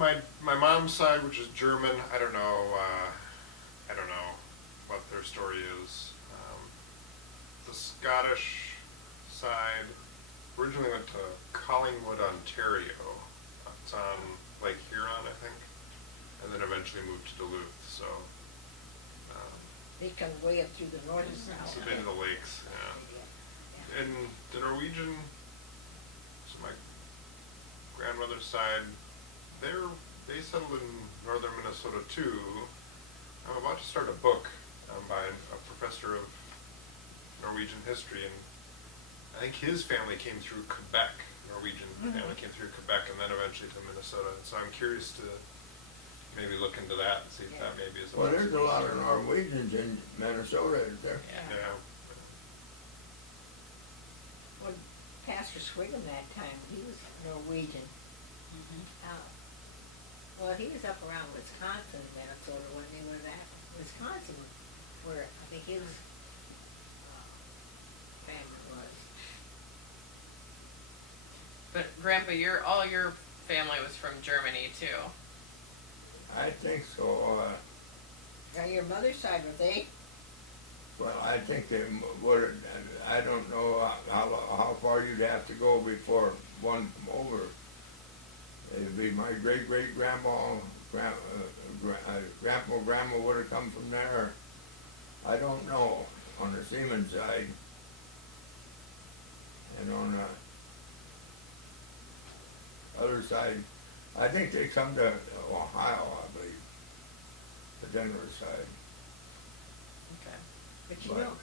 my mom's side, which is German, I don't know. I don't know what their story is. The Scottish side originally went to Collingwood, Ontario. It's on Lake Huron, I think, and then eventually moved to Duluth. So They come way up through the north and south. it's a bit of the lakes. Yeah. Yeah. And the Norwegian, so my grandmother's side, they settled in northern Minnesota too. I'm about to start a book by a professor of Norwegian history, and I think his family came through Quebec. Norwegian family came through Quebec, and then eventually to Minnesota. And so I'm curious to maybe look into that and see if that maybe is. Well, there's a lot of Norwegians in Minnesota, is there? Yeah. Well, Pastor Swigum that time, he was Norwegian. Well, he was up around Wisconsin, Minnesota, when they were at Wisconsin, where I think his family was. But Grandpa, all your family was from Germany too. I think so. Now, your mother's side, were they? Well, I think they would. I don't know how far you'd have to go before one come over. It'd be my great grandma, grandma would have come from there. I don't know on the Siemens side, and on the other side, I think they come to Ohio, I believe, the Denver side. Okay. But you Right. know,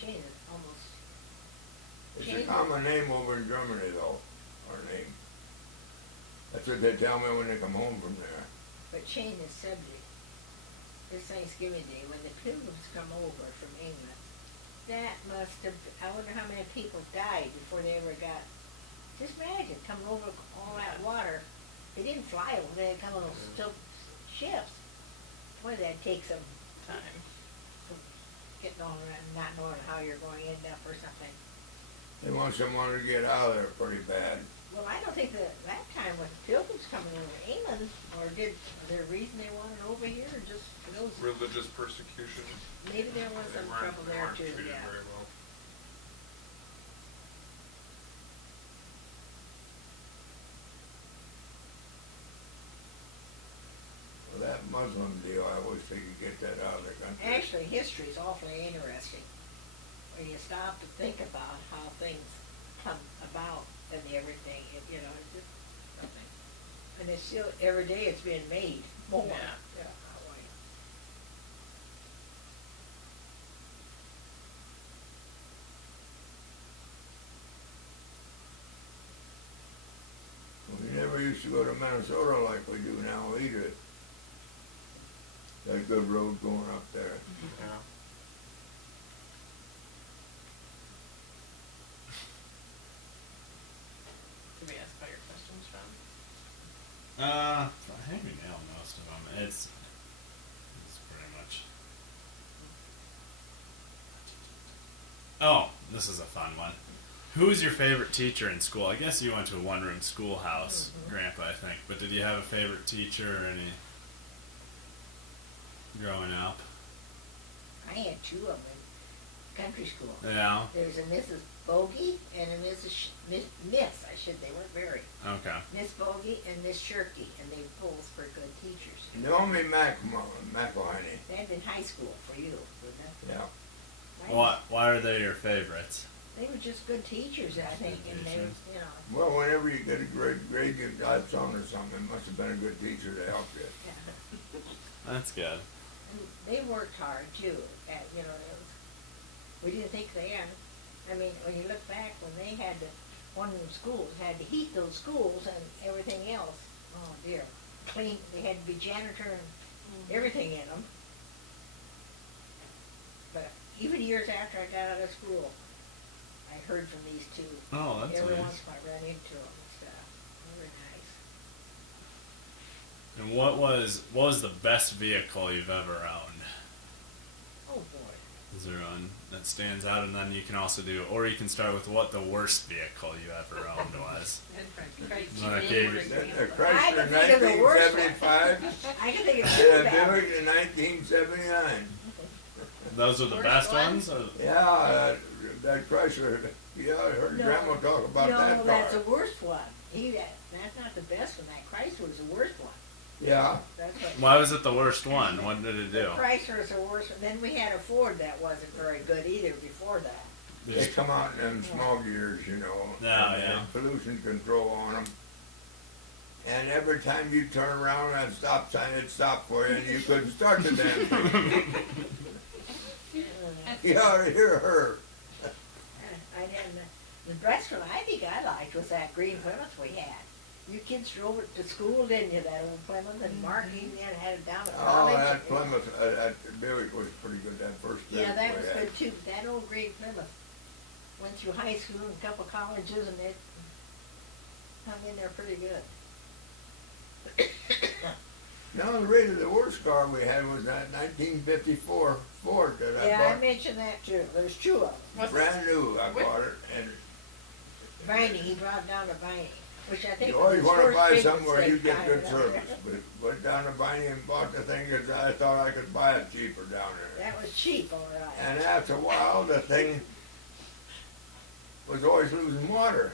Shane is almost, It's Shane- a common name over in Germany, though, our name. That's what they tell me when they come home from there. but Shane is subject. This Thanksgiving Day, when the Pilgrims come over from England, that must have, I wonder how many people died before they ever got, just imagine, coming over all that water. They didn't fly over, they had come on those still ships. Boy, that takes them Time. getting on and not knowing how you're going to end up or something. They want someone to get out of there pretty bad. Well, I don't think that time with the Pilgrims coming over England, or was there a reason they wanted over here, or just for those, Religious persecution. maybe there was They some weren't- trouble they there weren't too, treated yeah. very well. Well, that Muslim deal, I wish they could get that out of the country. Actually, history is awfully interesting, when you stop to think about how things come about and everything, it's just something. And it's still, every day it's being made more. Yeah. Yeah. We never used to go to Minnesota like we do now either. That good road going up there. Yeah. Did we ask about your questions, John? I think we nailed most of them. It's pretty much. Oh, this is a fun one. Who's your favorite teacher in school? I guess you went to a one-room schoolhouse, Grandpa, I think. But did you have a favorite teacher or any growing up? I had two of them in country school. Yeah. There was a Mrs. Bogey and a Miss, they weren't very. Okay. Miss Bogey and Miss Shirky, and they both were good teachers. Naomi McElhaney. They had been high school for you, wasn't it? Yeah. Why are they your favorites? They were just good teachers, I think, and they, teachers. Well, whenever you get a grade you got on or something, it must have been a good teacher to help you. yeah. That's good. And they worked hard too, we didn't think they had, I mean, when you look back, when they had one-room schools, had to heat those schools and everything else, oh dear, clean, they had to be janitor and everything in them. But even years after I got out of school, I heard from these two. Oh, that's Every nice. once in a while I ran into them and stuff. They were nice. And what was the best vehicle you've ever owned? Oh boy. Is there one that stands out? And then you can also do, or you can start with what the worst vehicle you ever owned was. No, that gave you- The I Chrysler can think of the worst one. 1975 I can think of and two a now. Buick in 1979. Those are the Worst best one? ones? Or- Yeah, that Chrysler. Yeah, I heard No. Grandma talk about No, that that's the car. worst one. That's not the best one. That Chrysler was the worst one. Yeah, That's what. Why was it the worst one? What did it The do? Chrysler was the worst one. Then we had a Ford that wasn't very good either before that. they come out in them small gears, you know. Yeah, and they yeah. had pollution control on them. And every time you turn around, that stop sign would stop for you, and you couldn't start the damn thing. You ought to hear her. I didn't. The best one I think I liked was that green Plymouth we had. You kids drove it to school, didn't you? That old Plymouth, and Mark even had it down at Oh, college. that Plymouth, that Buick was pretty good, that first Buick Yeah, that we was had. good too. That old green Plymouth went through high school and a couple colleges, and it hung in there pretty good. No, really, the worst car we had was that 1954 Ford that I Yeah, I bought. mentioned that too. There's two of them. What's Brand new, I What- bought it, and Vining, he brought down to Vining, which I think you was always his want to first buy big something where you mistake get good buying it up there. service. But went down to Viney and bought the thing because I thought I could buy it cheaper down there. That was cheap, all right. And after a while, the thing was always losing water.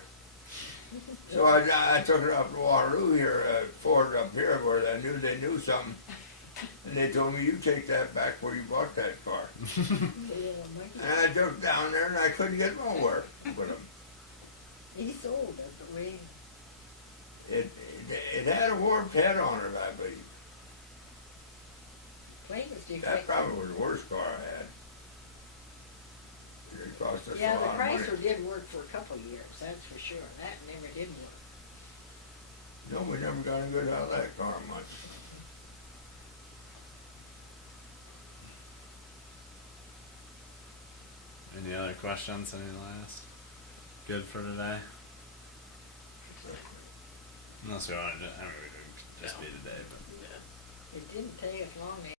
So I took it up to Waterloo here, Ford up here, where I knew they knew something. And they told me, you take that back where you bought that car. And I took it down there and I couldn't get nowhere with them. He sold it, but we, It had a warped head on it, I believe. Plain was That defective. probably was the worst car I had. It cost us Yeah, a the lot of money. Chrysler did work for a couple of years, that's for sure. That never did work. No, we never got any good out of that car much. Any other questions? Any last? Good for today? Unless we wanted to, I mean, we could just be today, but. It didn't take us long to